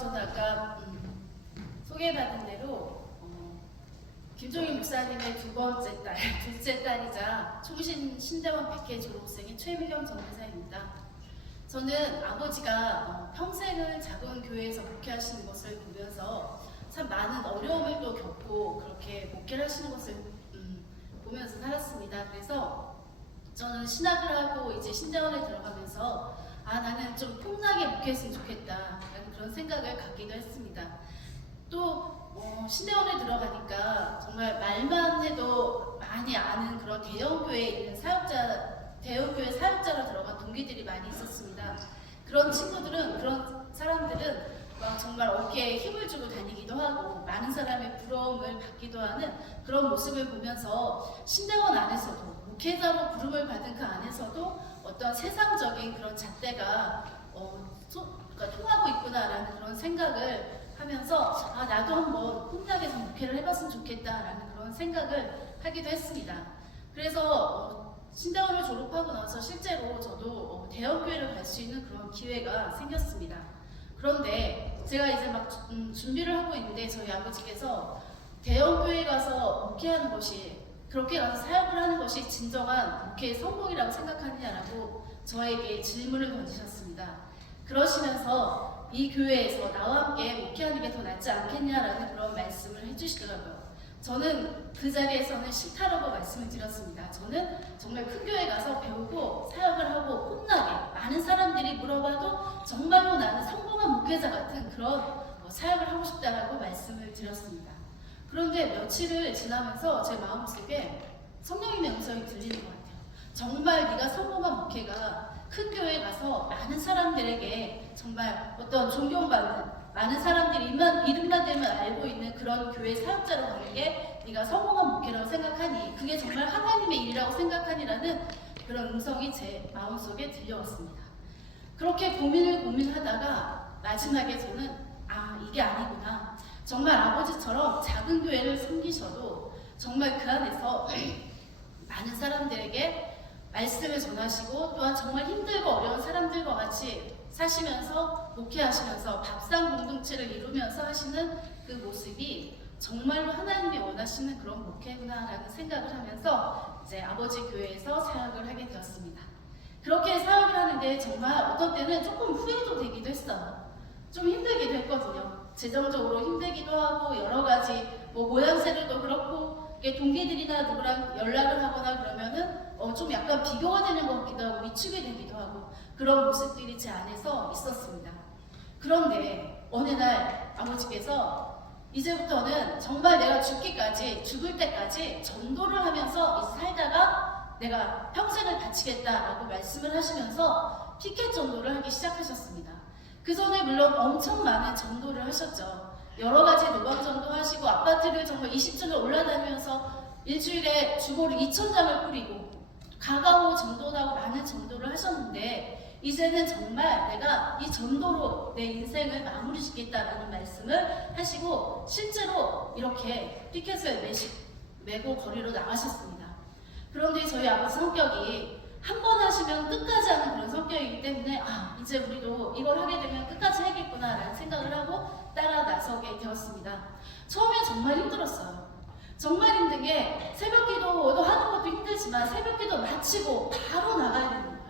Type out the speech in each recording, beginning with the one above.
저는 아까 소개받은 대로 김종인 목사님의 두 번째 딸, 둘째 딸이자 총신 신대원 백회 졸업생인 최미경 전도사입니다. 저는 아버지가 평생을 작은 교회에서 목회하시는 것을 보면서 참 많은 어려움을 또 겪고 그렇게 목회를 하시는 것을 보면서 살았습니다. 그래서 저는 신학을 하고 이제 신대원에 들어가면서 나는 좀 풍나게 목회했으면 좋겠다라는 그런 생각을 갖기도 했습니다. 또 신대원에 들어가니까 정말 말만 해도 많이 아는 그런 대형교회에 있는 대형교회 사역자로 들어간 동기들이 많이 있었습니다. 그런 친구들은, 그런 사람들은 정말 어깨에 힘을 주고 다니기도 하고 많은 사람의 부러움을 받기도 하는 그런 모습을 보면서 신대원 안에서도 목회자로 부름을 받은 그 안에서도 어떤 세상적인 그런 잣대가 통하고 있구나라는 그런 생각을 하면서 나도 한번 풍락에서 목회를 해봤으면 좋겠다라는 그런 생각을 하기도 했습니다. 그래서 신대원을 졸업하고 나서 실제로 저도 대형교회를 갈 수 있는 그런 기회가 생겼습니다. 그런데 제가 이제 막 준비를 하고 있는데 저희 아버지께서 대형교회 가서 목회하는 것이, 그렇게 가서 사역을 하는 것이 진정한 목회의 성공이라고 생각하느냐라고 저에게 질문을 던지셨습니다. 그러시면서 이 교회에서 나와 함께 목회하는 게 더 낫지 않겠냐라는 그런 말씀을 해주시더라고요. 저는 그 자리에서는 싫다라고 말씀을 드렸습니다. 저는 정말 큰 교회 가서 배우고 사역을 하고 혼나게 많은 사람들이 물어봐도 정말로 나는 성공한 목회자 같은 그런 사역을 하고 싶다라고 말씀을 드렸습니다. 그런데 며칠을 지나면서 제 마음속에 성령님의 음성이 들리는 것 같아요. 정말 네가 성공한 목회가 큰 교회에 가서 많은 사람들에게 정말 어떤 존경받는, 많은 사람들이 이름만 대면 알고 있는 그런 교회 사역자로 가는 게 네가 성공한 목회라고 생각하니, 그게 정말 하나님의 일이라고 생각하니라는 그런 음성이 제 마음속에 들려왔습니다. 그렇게 고민하다가 마지막에 저는 이게 아니구나. 정말 아버지처럼 작은 교회를 섬기셔도 정말 그 안에서 많은 사람들에게 말씀을 전하시고 또한 정말 힘들고 어려운 사람들과 같이 사시면서 목회하시면서 밥상 공동체를 이루면서 하시는 그 모습이 정말로 하나님이 원하시는 그런 목회구나라는 생각을 하면서 이제 아버지 교회에서 사역을 하게 되었습니다. 그렇게 사역을 하는데 정말 어떤 때는 조금 후회도 되기도 했어요. 좀 힘들기도 했거든요. 재정적으로 힘들기도 하고 여러 가지 모양새들도 그렇고 동기들이나 누구랑 연락을 하거나 그러면은 좀 약간 비교가 되는 것 같기도 하고 위축이 되기도 하고 그런 모습들이 제 안에서 있었습니다. 그런데 어느 날 아버지께서 이제부터는 정말 내가 죽을 때까지 전도를 하면서 살다가 내가 평생을 바치겠다라고 말씀을 하시면서 피켓 전도를 하기 시작하셨습니다. 그 전에 물론 엄청 많은 전도를 하셨죠. 여러 가지 노방 전도 하시고 아파트를 정말 20층을 올라다니면서 일주일에 주보를 2,000장을 뿌리고 가가오 전도도 하고 많은 전도를 하셨는데 이제는 정말 내가 이 전도로 내 인생을 마무리 짓겠다라는 말씀을 하시고 실제로 이렇게 피켓을 메고 거리로 나가셨습니다. 그런데 저희 아버지 성격이 한 번 하시면 끝까지 하는 그런 성격이기 때문에 이제 우리도 이걸 하게 되면 끝까지 해야겠구나 라는 생각을 하고 따라 나서게 되었습니다. 처음에 정말 힘들었어요. 정말 힘든 게 새벽 기도도 하는 것도 힘들지만 새벽 기도 마치고 바로 나가야 되는 거예요.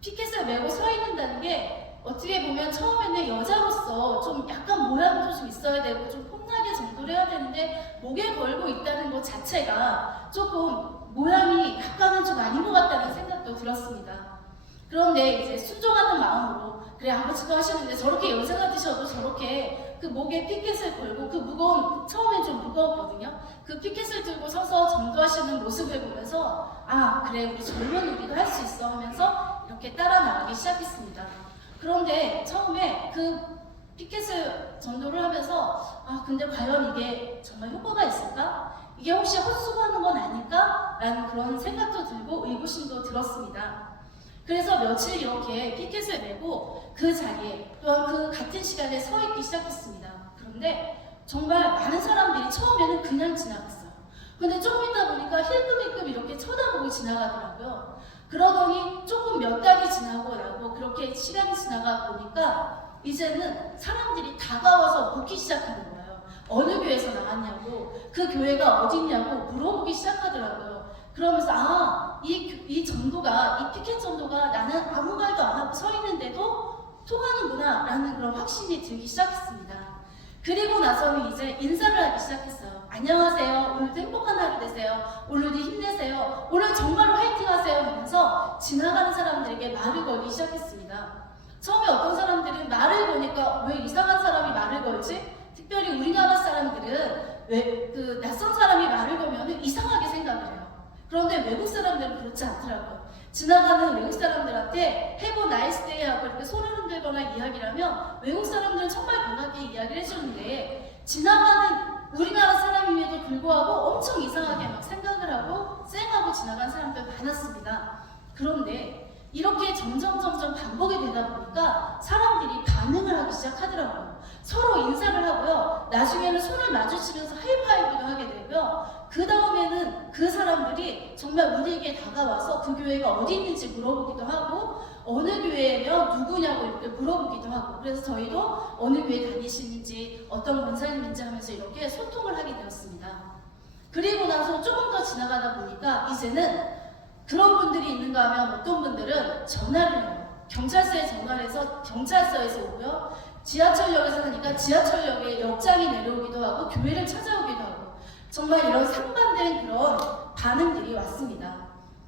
피켓을 메고 서 있는다는 게 어떻게 보면 처음에는 여자로서 좀 약간 모양도 좀 있어야 되고 좀 폼나게 전도를 해야 되는데 목에 걸고 있다는 것 자체가 조금 모양이 약간은 좀 아닌 것 같다는 생각도 들었습니다. 그런데 이제 순종하는 마음으로 그래 아버지도 하시는데 저렇게 연세 같으셔도 저렇게 그 목에 피켓을 걸고 그 무거운, 처음엔 좀 무거웠거든요. 그 피켓을 들고 서서 전도하시는 모습을 보면서 그래 우리 젊은 우리도 할 수 있어 하면서 이렇게 따라 나가기 시작했습니다. 그런데 처음에 그 피켓을 전도를 하면서 근데 과연 이게 정말 효과가 있을까? 이게 혹시 헛수고하는 건 아닐까? 라는 그런 생각도 들고 의구심도 들었습니다. 그래서 며칠 이렇게 피켓을 메고 그 자리에 또한 그 같은 시간에 서 있기 시작했습니다. 그런데 정말 많은 사람들이 처음에는 그냥 지나갔어요. 근데 조금 있다 보니까 힐끔힐끔 이렇게 쳐다보고 지나가더라고요. 그러더니 조금 몇 달이 지나고 나고 그렇게 시간이 지나가 보니까 이제는 사람들이 다가와서 묻기 시작하는 거예요. 어느 교회에서 나왔냐고, 그 교회가 어딨냐고 물어보기 시작하더라고요. 그러면서 이 전도가, 이 피켓 전도가 나는 아무 말도 안 하고 서 있는데도 통하는구나 라는 그런 확신이 들기 시작했습니다. 그리고 나서는 이제 인사를 하기 시작했어요. 안녕하세요. 오늘도 행복한 하루 되세요. 오늘도 힘내세요. 오늘 정말로 화이팅 하세요 하면서 지나가는 사람들에게 말을 걸기 시작했습니다. 처음에 어떤 사람들은 말을 거니까 왜 이상한 사람이 말을 걸지? 특별히 우리나라 사람들은 왜 그 낯선 사람이 말을 걸면 이상하게 생각을 해요. 그런데 외국 사람들은 그렇지 않더라고요. 지나가는 외국 사람들한테 Have a nice day 하고 이렇게 손을 흔들거나 이야기를 하면 외국 사람들은 정말 반갑게 이야기를 해주는데 지나가는 우리나라 사람임에도 불구하고 엄청 이상하게 막 생각을 하고 쌩하고 지나간 사람들 많았습니다. 그런데 이렇게 점점 반복이 되다 보니까 사람들이 반응을 하기 시작하더라고요. 서로 인사를 하고요. 나중에는 손을 마주치면서 하이파이브도 하게 되고요. 그 다음에는 그 사람들이 정말 우리에게 다가와서 그 교회가 어디 있는지 물어보기도 하고 어느 교회면 누구냐고 이렇게 물어보기도 하고 그래서 저희도 어느 교회 다니시는지 어떤 권사님인지 하면서 이렇게 소통을 하게 되었습니다. 그리고 나서 조금 더 지나가다 보니까 이제는 그런 분들이 있는가 하면 어떤 분들은 전화를 해요. 경찰서에 전화를 해서 경찰서에서 오고요. 지하철역에서 하니까 지하철역에 역장이 내려오기도 하고 교회를 찾아오기도 하고 정말 이런 상반된 그런 반응들이 왔습니다.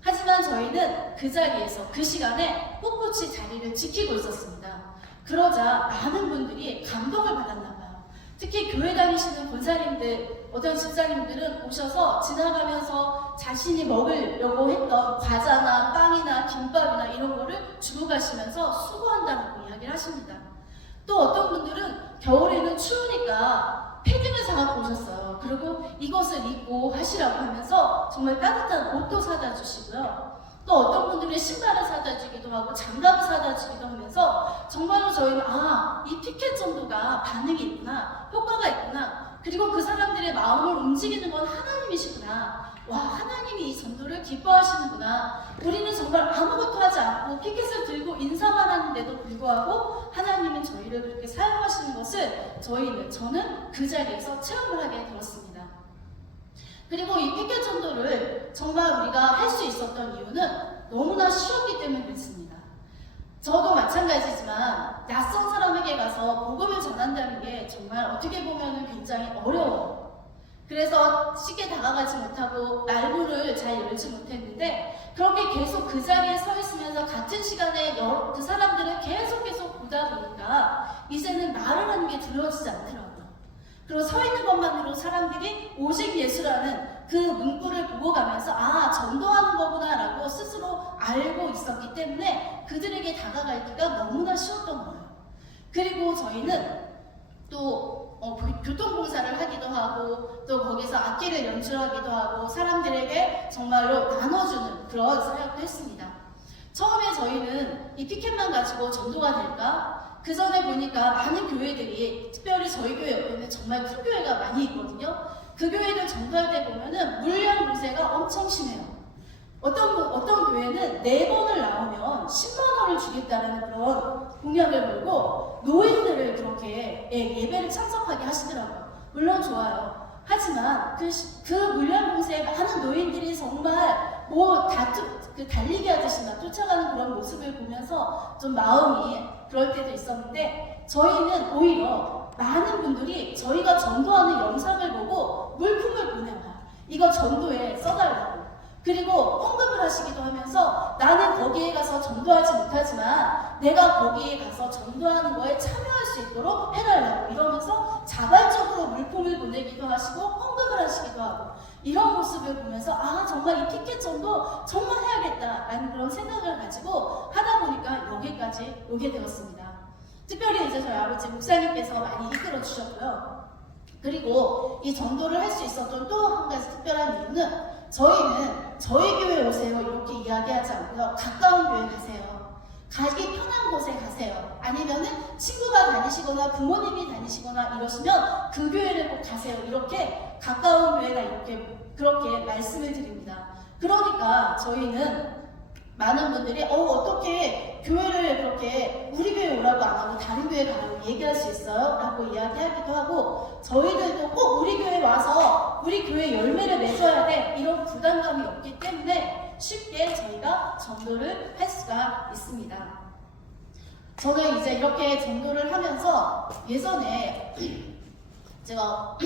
하지만 저희는 그 자리에서 그 시간에 꿋꿋이 자리를 지키고 있었습니다. 그러자 많은 분들이 감동을 받았나 봐요. 특히 교회 다니시는 권사님들, 어떤 집사님들은 오셔서 지나가면서 자신이 먹으려고 했던 과자나 빵이나 김밥이나 이런 거를 주고 가시면서 수고한다라고 이야기를 하십니다. 또 어떤 분들은 겨울에는 추우니까 패딩을 사갖고 오셨어요. 그리고 이것을 입고 하시라고 하면서 정말 따뜻한 옷도 사다 주시고요. 또 어떤 분들은 신발을 사다 주기도 하고 장갑을 사다 주기도 하면서 정말로 저희는 이 피켓 전도가 반응이 있구나, 효과가 있구나. 그리고 그 사람들의 마음을 움직이는 건 하나님이시구나. 와, 하나님이 이 전도를 기뻐하시는구나. 우리는 정말 아무것도 하지 않고 피켓을 들고 인사만 하는데도 불구하고 하나님은 저희를 그렇게 사용하시는 것을 저는 그 자리에서 체험을 하게 되었습니다. 그리고 이 피켓 전도를 정말 우리가 할 수 있었던 이유는 너무나 쉬웠기 때문에 그렇습니다. 저도 마찬가지지만 낯선 사람에게 가서 복음을 전한다는 게 정말 어떻게 보면 굉장히 어려워요. 그래서 쉽게 다가가지 못하고 말문을 잘 열지 못했는데 그렇게 계속 그 자리에 서 있으면서 같은 시간에 그 사람들을 계속 보다 보니까 이제는 말을 하는 게 두려워지지 않더라고요. 그리고 서 있는 것만으로 사람들이 오직 예수라는 그 문구를 보고 가면서 전도하는 거구나 라고 스스로 알고 있었기 때문에 그들에게 다가가기가 너무나 쉬웠던 거예요. 그리고 저희는 또 교통봉사를 하기도 하고 또 거기서 악기를 연주하기도 하고 사람들에게 정말로 나눠주는 그런 사역도 했습니다. 처음에 저희는 이 피켓만 가지고 전도가 될까? 그 전에 보니까 많은 교회들이 특별히 저희 교회 옆에는 정말 큰 교회가 많이 있거든요. 그 교회들 전도할 때 보면은 물량 물세가 엄청 심해요. 어떤 교회는 4번을 나오면 10만 원을 주겠다는 그런 공약을 걸고 노인들을 그렇게 예배를 참석하게 하시더라고요. 물론 좋아요. 하지만 그 물량 공세에 많은 노인들이 정말 달리기 하듯이 막 쫓아가는 그런 모습을 보면서 좀 마음이 그럴 때도 있었는데 저희는 오히려 많은 분들이 저희가 전도하는 영상을 보고 물품을 보내와요. 이거 전도에 써달라고. 그리고 헌금을 하시기도 하면서 나는 거기에 가서 전도하지 못하지만 내가 거기에 가서 전도하는 거에 참여할 수 있도록 해달라고 이러면서 자발적으로 물품을 보내기도 하시고 헌금을 하시기도 하고 이런 모습을 보면서 정말 이 피켓 전도 정말 해야겠다라는 그런 생각을 가지고 하다 보니까 여기까지 오게 되었습니다. 특별히 이제 저희 아버지 목사님께서 많이 이끌어 주셨고요. 그리고 이 전도를 할 수 있었던 또 한 가지 특별한 이유는 저희는 저희 교회 오세요 이렇게 이야기하지 않고요. 가까운 교회 가세요. 가기 편한 곳에 가세요. 아니면은 친구가 다니시거나 부모님이 다니시거나 이러시면 그 교회를 꼭 가세요. 이렇게 가까운 교회나 이렇게 그렇게 말씀을 드립니다. 그러니까 저희는 많은 분들이 어떻게 교회를 그렇게 우리 교회 오라고 안 하고 다른 교회 가라고 얘기할 수 있어요? 라고 이야기하기도 하고, 저희들도 꼭 우리 교회 와서 우리 교회 열매를 맺어야 돼 이런 부담감이 없기 때문에 쉽게 저희가 전도를 할 수가 있습니다. 저는 이제 이렇게 전도를 하면서 예전에 제가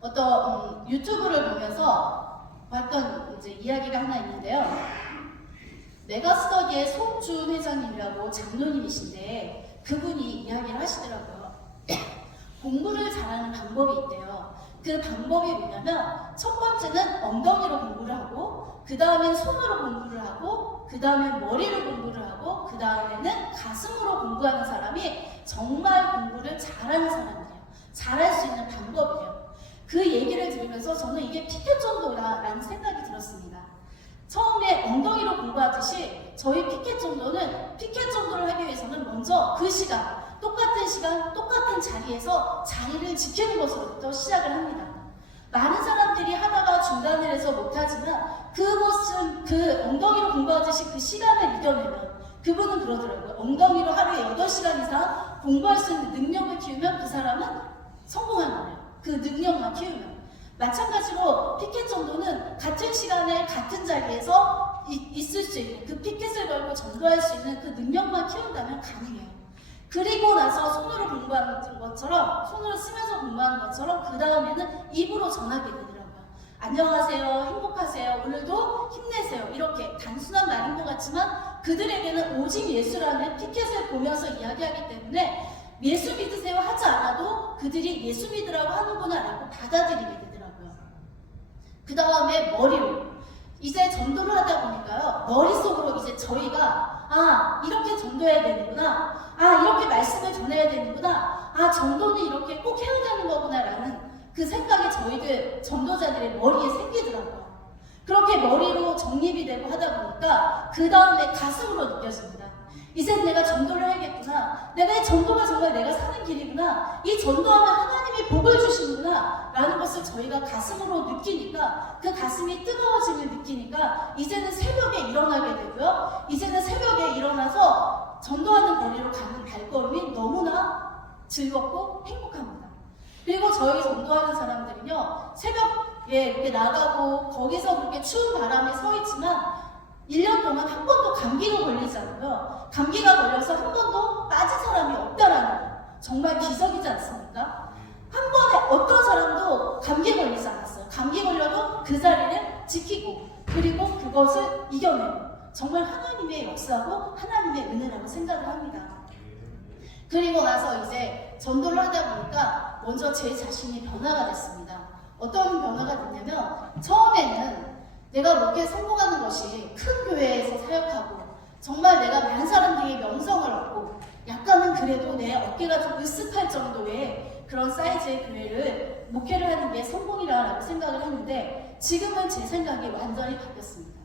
어떤 유튜브를 보면서 봤던 이제 이야기가 하나 있는데요. 메가스터디의 송준 회장님이라고 장로님이신데 그분이 이야기를 하시더라고요. 공부를 잘하는 방법이 있대요. 그 방법이 뭐냐면 첫 번째는 엉덩이로 공부를 하고, 그 다음엔 손으로 공부를 하고, 그 다음엔 머리로 공부를 하고, 그 다음에는 가슴으로 공부하는 사람이 정말 공부를 잘하는 사람이에요. 잘할 수 있는 방법이에요. 그 얘기를 들으면서 저는 이게 피켓 전도라는 생각이 들었습니다. 처음에 엉덩이로 공부하듯이 저희 피켓 전도는 피켓 전도를 하기 위해서는 먼저 그 시간, 똑같은 자리에서 자리를 지키는 것으로부터 시작을 합니다. 많은 사람들이 하다가 중단을 해서 못하지만 그것은 그 엉덩이로 공부하듯이 그 시간을 이겨내면, 그분은 그러더라고요. 엉덩이로 하루에 8시간 이상 공부할 수 있는 능력을 키우면 그 사람은 성공한 거예요. 그 능력만 키우면. 마찬가지로 피켓 전도는 같은 시간에 같은 자리에서 있을 수 있는, 그 피켓을 걸고 전도할 수 있는 그 능력만 키운다면 가능해요. 그리고 나서 손으로 공부하는 것처럼, 손으로 쓰면서 공부하는 것처럼 그 다음에는 입으로 전하게 되더라고요. 안녕하세요, 행복하세요, 오늘도 힘내세요. 이렇게 단순한 말인 것 같지만 그들에게는 오직 예수라는 피켓을 보면서 이야기하기 때문에 예수 믿으세요 하지 않아도 그들이 예수 믿으라고 하는구나 라고 받아들이게 되더라고요. 그 다음에 머리로, 이제 전도를 하다 보니까요, 머릿속으로 이제 저희가 이렇게 전도해야 되는구나, 이렇게 말씀을 전해야 되는구나, 전도는 이렇게 꼭 해야 되는 거구나 라는 그 생각이 저희들 전도자들의 머리에 생기더라고요. 그렇게 머리로 정립이 되고 하다 보니까 그 다음에 가슴으로 느껴집니다. 이젠 내가 전도를 해야겠구나, 내가 이 전도가 정말 내가 사는 길이구나, 이 전도하면 하나님이 복을 주시는구나 라는 것을 저희가 가슴으로 느끼니까, 그 가슴이 뜨거워짐을 느끼니까 이제는 새벽에 일어나게 되고요, 이제는 새벽에 일어나서 전도하는 거리로 가는 발걸음이 너무나 즐겁고 행복합니다. 그리고 저희 전도하는 사람들은요, 새벽에 이렇게 나가고 거기서 그렇게 추운 바람에 서 있지만 1년 동안 한 번도 감기가 걸리지 않고요, 감기가 걸려서 한 번도 빠진 사람이 없다라는 거 정말 기적이지 않습니까? 한 번에 어떤 사람도 감기 걸리지 않았어요. 감기 걸려도 그 자리를 지키고, 그리고 그것을 이겨내고, 정말 하나님의 역사고 하나님의 은혜라고 생각을 합니다. 그리고 나서 이제 전도를 하다 보니까 먼저 제 자신이 변화가 됐습니다. 어떤 변화가 됐냐면, 처음에는 내가 목회에 성공하는 것이 큰 교회에서 사역하고 정말 내가 많은 사람들이 명성을 얻고 약간은 그래도 내 어깨가 좀 으쓱할 정도의 그런 사이즈의 교회를 목회를 하는 게 성공이라고 생각을 했는데, 지금은 제 생각이 완전히 바뀌었습니다.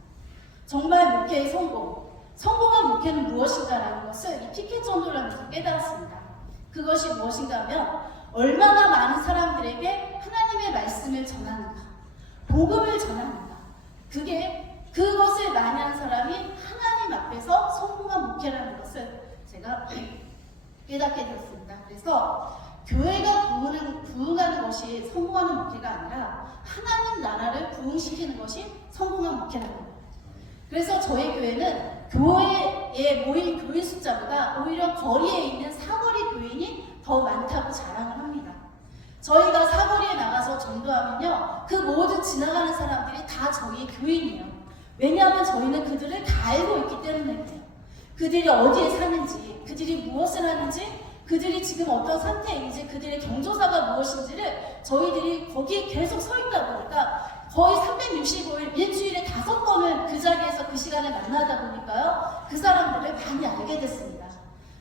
정말 목회의 성공한 목회는 무엇인가라는 것을 이 피켓 전도라면서 깨달았습니다. 그것이 무엇인가 하면 얼마나 많은 사람들에게 하나님의 말씀을 전하는가, 복음을 전하는가, 그것을 많이 한 사람이 하나님 앞에서 성공한 목회라는 것을 제가 깨닫게 되었습니다. 그래서 교회가 부흥하는 것이 성공하는 목회가 아니라 하나님 나라를 부흥시키는 것이 성공한 목회라는 거예요. 그래서 저희 교회는 교회에 모인 교인 숫자보다 오히려 거리에 있는 사거리 교인이 더 많다고 자랑을 합니다. 저희가 사거리에 나가서 전도하면요, 그 모든 지나가는 사람들이 다 저희 교인이에요. 왜냐하면 저희는 그들을 다 알고 있기 때문에, 그들이 어디에 사는지, 그들이 무엇을 하는지, 그들이 지금 어떤 상태인지, 그들의 경조사가 무엇인지를 저희들이 거기에 계속 서 있다 보니까 거의 365일 일주일에 5번을 그 자리에서 그 시간에 만나다 보니까요, 그 사람들을 많이 알게 됐습니다.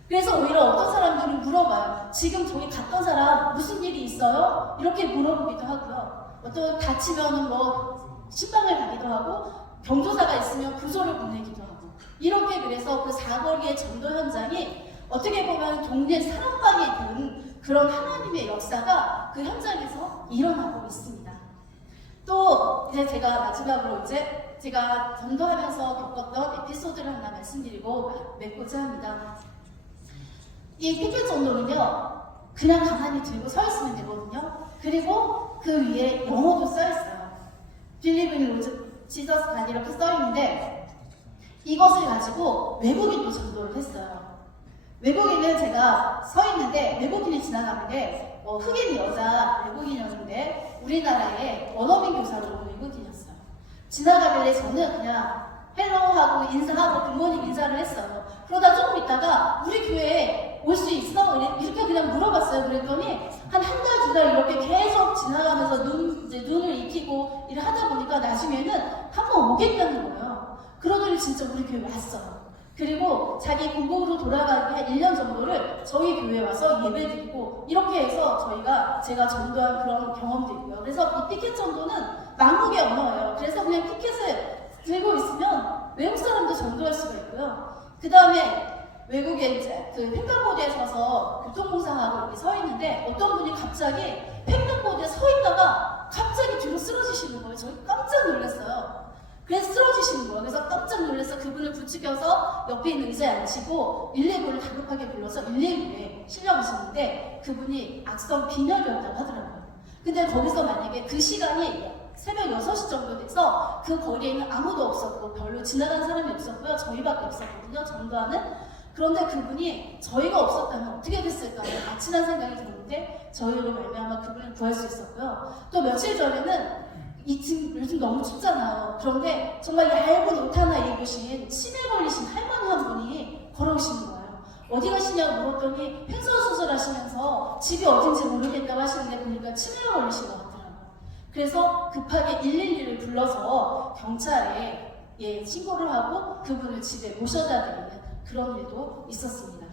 그래서 오히려 어떤 사람들은 물어봐요. 지금 저기 갔던 사람 무슨 일이 있어요? 이렇게 물어보기도 하고요. 어떤 다치면 신방을 가기도 하고, 경조사가 있으면 구조를 보내기도 하고, 이렇게 그래서 그 사거리의 전도 현장이 어떻게 보면 동네 사랑방이 된 그런 하나님의 역사가 그 현장에서 일어나고 있습니다. 또 이제 제가 마지막으로 이제 제가 전도하면서 겪었던 에피소드를 하나 말씀드리고 맺고자 합니다. 이 피켓 전도는요, 그냥 가만히 들고 서 있으면 되거든요. 그리고 그 위에 영어도 써 있어요. 빌리브 로즈 지저스 간 이렇게 써 있는데 이것을 가지고 외국인도 전도를 했어요. 외국인은 제가 서 있는데 외국인이 지나가는데 흑인 여자 외국인이었는데 우리나라에 원어민 교사로 온 외국인이었어요. 지나가길래 저는 그냥 헬로우하고 인사하고 굿모닝 인사를 했어요. 그러다 조금 있다가 우리 교회에 올 수 있어? 이렇게 그냥 물어봤어요. 그랬더니 한 달, 두 달 이렇게 계속 지나가면서 눈을 익히고 일을 하다 보니까 나중에는 한번 오겠다는 거예요. 그러더니 진짜 우리 교회 왔어요. 그리고 자기 고국으로 돌아가기 한 1년 정도를 저희 교회에 와서 예배드리고 이렇게 해서 제가 전도한 그런 경험도 있고요. 그래서 이 피켓 전도는 만국의 언어예요. 그래서 그냥 피켓을 들고 있으면 외국 사람도 전도할 수가 있고요. 그 다음에 외국에 이제 그 횡단보도에 서서 교통공사하고 이렇게 서 있는데 어떤 분이 갑자기 횡단보도에 서 있다가 갑자기 뒤로 쓰러지시는 거예요. 저희 깜짝 놀랐어요. 그래서 쓰러지시는 거예요. 그래서 깜짝 놀라서 그분을 부축해서 옆에 있는 의자에 앉히고 119를 다급하게 불러서 119에 실려가셨는데 그분이 악성 빈혈이었다고 하더라고요. 근데 거기서 만약에 그 시간이 새벽 6시 정도 돼서 그 거리에는 아무도 없었고 별로 지나간 사람이 없었고요. 저희밖에 없었거든요. 전도하는. 그런데 그분이 저희가 없었다면 어떻게 됐을까 아찔한 생각이 들었는데 저희로 말미암아 그분을 구할 수 있었고요. 또 며칠 전에는 지금 요즘 너무 춥잖아요. 그런데 정말 얇은 옷 하나 입으신 치매 걸리신 할머니 한 분이 걸어오시는 거예요. 어디 가시냐고 물었더니 횡설수설 하시면서 집이 어딘지 모르겠다고 하시는데 보니까 치매가 걸리신 것 같더라고요. 그래서 급하게 112를 불러서 경찰에 신고를 하고 그분을 집에 모셔다 드리는 그런 일도 있었습니다.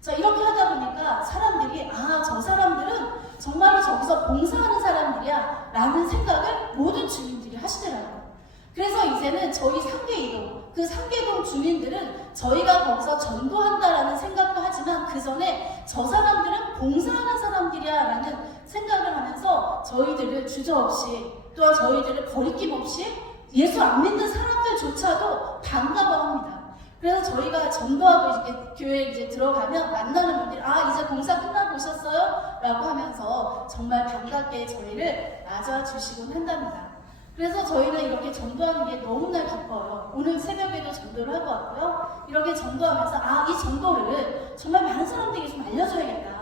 자, 이렇게 하다 보니까 사람들이 저 사람들은 정말로 저기서 봉사하는 사람들이야 라는 생각을 모든 주민들이 하시더라고요. 그래서 이제는 저희 상계이동, 그 상계동 주민들은 저희가 거기서 전도한다라는 생각도 하지만 그 전에 저 사람들은 봉사하는 사람들이야 라는 생각을 하면서 저희들을 주저없이 또한 저희들을 거리낌 없이 예수 안 믿는 사람들조차도 반가워합니다. 그래서 저희가 전도하고 이렇게 교회에 이제 들어가면 만나는 분들이 이제 봉사 끝나고 오셨어요? 라고 하면서 정말 반갑게 저희를 맞아주시곤 한답니다. 그래서 저희는 이렇게 전도하는 게 너무나 기뻐요. 오늘 새벽에도 전도를 하고 왔고요. 이렇게 전도하면서 이 전도를 정말 많은 사람들에게 좀 알려줘야겠다.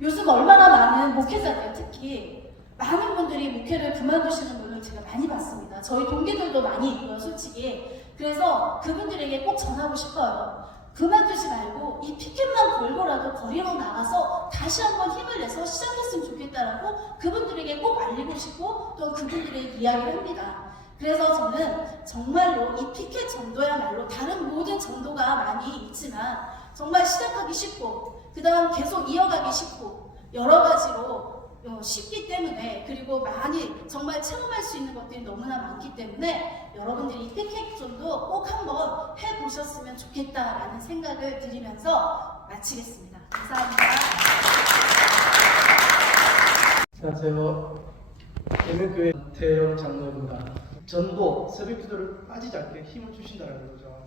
요즘 얼마나 많은 목회자들 특히 많은 분들이 목회를 그만두시는 분을 제가 많이 봤습니다. 저희 동기들도 많이 있고요, 솔직히. 그래서 그분들에게 꼭 전하고 싶어요. 그만두지 말고 이 피켓만 걸고라도 거리로 나가서 다시 한번 힘을 내서 시작했으면 좋겠다라고 그분들에게 꼭 알리고 싶고 또 그분들에게 이야기를 합니다. 그래서 저는 정말로 이 피켓 전도야말로 다른 모든 전도가 많이 있지만 정말 시작하기 쉽고 그 다음 계속 이어가기 쉽고 여러 가지로 쉽기 때문에 그리고 많이 정말 체험할 수 있는 것들이 너무나 많기 때문에 여러분들이 이 피켓존도 꼭 한번 해보셨으면 좋겠다라는 생각을 드리면서 마치겠습니다. 감사합니다. 자, 제가 예명교회 태영 장로입니다. 전도, 새벽기도를 빠지지 않게 힘을 주신다는 거죠.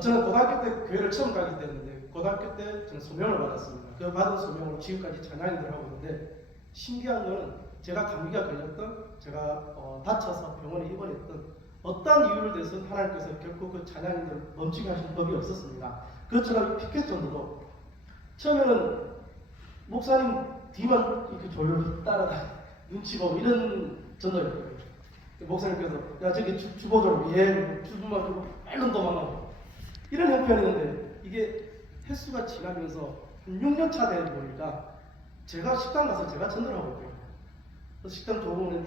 저는 고등학교 때 교회를 처음 가기 때문에 고등학교 때 저는 소명을 받았습니다. 그 받은 소명으로 지금까지 찬양인들 하고 있는데 신기한 거는 제가 감기가 걸렸던, 제가 다쳐서 병원에 입원했던 어떠한 이유를 대해서 하나님께서 결코 그 찬양인들을 멈추게 하신 법이 없었습니다. 그것처럼 피켓 전도도 처음에는 목사님 뒤만 이렇게 조용히 따라다 눈치 보고 이런 전도였거든요. 목사님께서 야 저기 주보도록 주보만 주고 빨리 도망가고 이런 형편이었는데 이게 횟수가 지나면서 한 6년 차 되다 보니까 제가 식당 가서 제가 전도를 하고 있고요. 그래서 식당 들어오면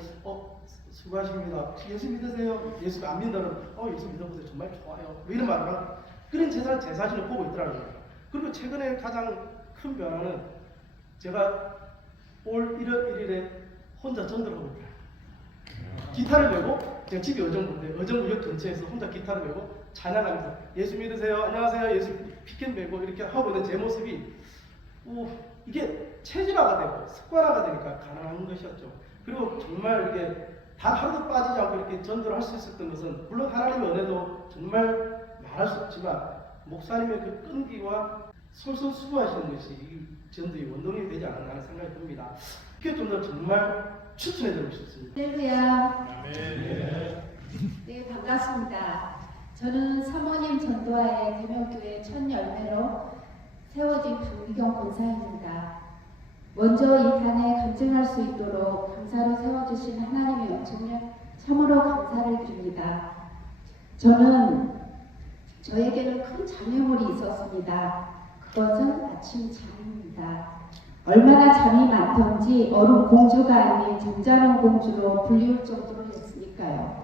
수고하십니다. 예수 믿으세요? 예수 안 믿으면 예수 믿어보세요. 정말 좋아요. 뭐 이런 말을 하고 그런 제 자신을 보고 있더라고요. 그리고 최근에 가장 큰 변화는 제가 올 1월 1일에 혼자 전도를 하고 있어요. 기타를 메고 제가 집이 어정부역 근처에서 혼자 기타를 메고 찬양하면서 예수 믿으세요. 안녕하세요. 예수 피켓 메고 이렇게 하고 있는 제 모습이 이게 체질화가 되고 습관화가 되니까 가능한 것이었죠. 그리고 정말 이게 단 하루도 빠지지 않고 이렇게 전도를 할 수 있었던 것은 물론 하나님의 은혜도 정말 말할 수 없지만 목사님의 그 끈기와 솔선수고하시는 것이 이 전도의 원동력이 되지 않았나 하는 생각이 듭니다. 그게 좀 더 정말 추천해드리고 싶습니다. 할렐루야. 네, 반갑습니다. 저는 사모님 전도하에 대명교회 첫 열매로 세워진 박미경 권사입니다. 먼저 이 탄에 간증할 수 있도록 강사로 세워주신 하나님의 은총에 참으로 감사를 드립니다. 저에게는 큰 장애물이 있었습니다. 그것은 아침 잠입니다. 얼마나 잠이 많던지 어른 공주가 아닌 잠자는 공주로 불리울 정도로 했으니까요.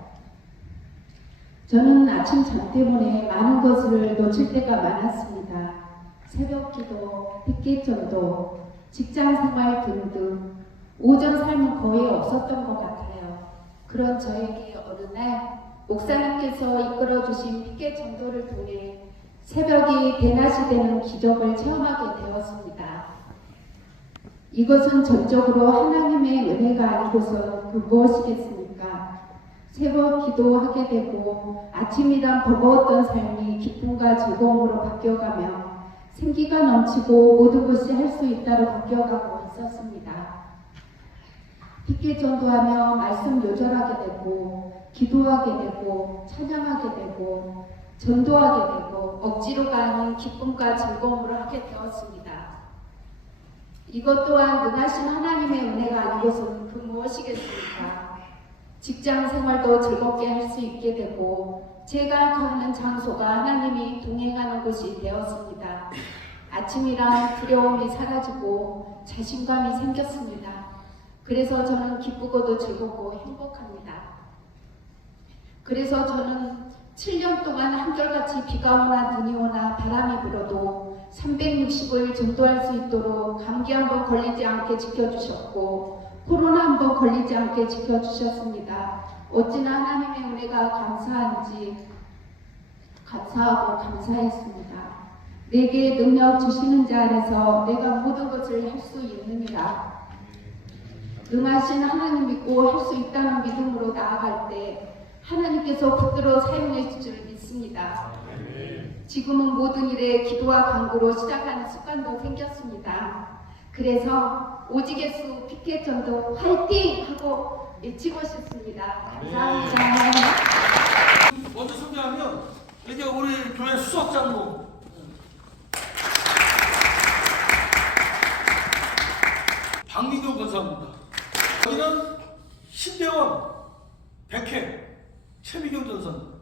저는 아침 잠 때문에 많은 것을 놓칠 때가 많았습니다. 새벽 기도, 빗길 전도, 직장 생활 등등 오전 삶은 거의 없었던 것 같아요. 그런 저에게 어느 날 목사님께서 이끌어주신 빗길 전도를 통해 새벽이 대낮이 되는 기적을 체험하게 되었습니다. 이것은 전적으로 하나님의 은혜가 아니고서 그 무엇이겠습니까? 새벽 기도하게 되고 아침이란 버거웠던 삶이 기쁨과 즐거움으로 바뀌어가며 생기가 넘치고 모든 것이 할 수 있다로 바뀌어가고 있었습니다. 빗길 전도하며 말씀 요절하게 되고 기도하게 되고 찬양하게 되고 전도하게 되고 억지로가 아닌 기쁨과 즐거움으로 하게 되었습니다. 이것 또한 능하신 하나님의 은혜가 아니고서는 그 무엇이겠습니까? 직장 생활도 즐겁게 할 수 있게 되고 제가 가는 장소가 하나님이 동행하는 곳이 되었습니다. 아침이란 두려움이 사라지고 자신감이 생겼습니다. 그래서 저는 기쁘고도 즐겁고 행복합니다. 그래서 저는 7년 동안 한결같이 비가 오나 눈이 오나 바람이 불어도 360을 전도할 수 있도록 감기 한번 걸리지 않게 지켜주셨고 코로나 한번 걸리지 않게 지켜주셨습니다. 어찌나 하나님의 은혜가 감사한지 감사하고 감사했습니다. 내게 능력 주시는 자 안에서 내가 모든 것을 할 수 있느니라. 능하신 하나님 믿고 할 수 있다는 믿음으로 나아갈 때 하나님께서 붙들어 사용해 주실 줄 믿습니다. 지금은 모든 일에 기도와 간구로 시작하는 습관도 생겼습니다. 그래서 오직 예수 피켓 전도 화이팅! 하고 외치고 싶습니다. 감사합니다. 먼저 소개하면 이게 우리 교회 수석장로 박미경 권사입니다. 여기는 신대원 백회 최미경 전사입니다.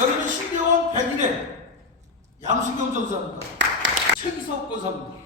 여기는 신대원 백일회 양수경 전사입니다. 최기석 권사입니다.